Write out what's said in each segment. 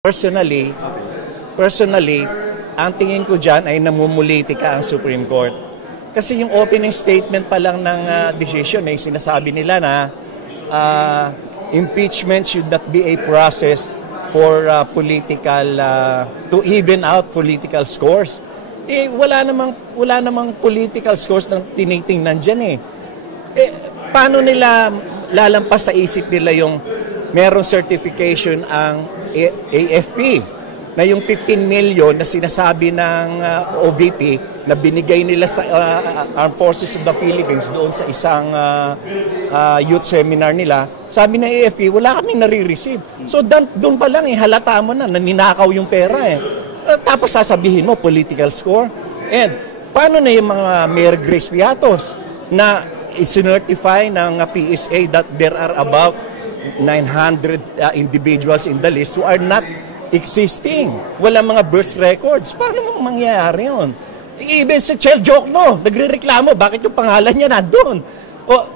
Personally, ang tingin ko dyan ay namumulitika ang Supreme Court. Kasi yung opening statement pa lang ng decision ay sinasabi nila na impeachment should not be a process for to even out political scores. Wala namang political scores na tinitingnan dyan eh. Paano nila lalampas sa isip nila yung merong certification ang AFP na yung 15 million na sinasabi ng OVP na binigay nila sa Armed Forces of the Philippines doon sa isang youth seminar nila, sabi ng AFP, wala kaming nare-receive. So doon pa lang halata mo na ninakaw yung pera eh. Tapos sasabihin mo, political score. And paano na yung mga Mayor Grace Piatos na isinertify ng PSA that there are about 900 individuals in the list who are not existing. Wala mga birth records. Paano mangyayari yun? Even si Chel Jokno, nagre-reklamo, bakit yung pangalan niya nandun?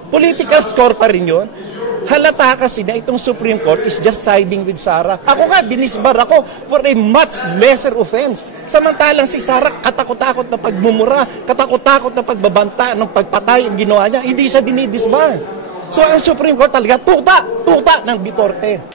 Political score pa rin yun. Halata kasi na itong Supreme Court is just siding with Sara. Ako nga, dinisbar ako for a much lesser offense. Samantalang si Sara, katakot-takot na pagmumura, katakot-takot na pagbabanta ng pagpatay ang ginawa niya, hindi siya dinidisbar. So ang Supreme Court talaga, tuta ng Duterte.